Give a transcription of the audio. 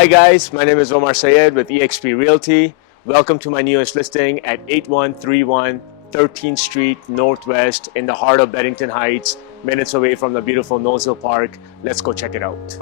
Hi guys, my name is Umar Syed with eXp Realty. Welcome to my newest listing at 8131 13th Street Northwest in the heart of Beddington Heights, minutes away from the beautiful Nosal Park. Let's go check it out.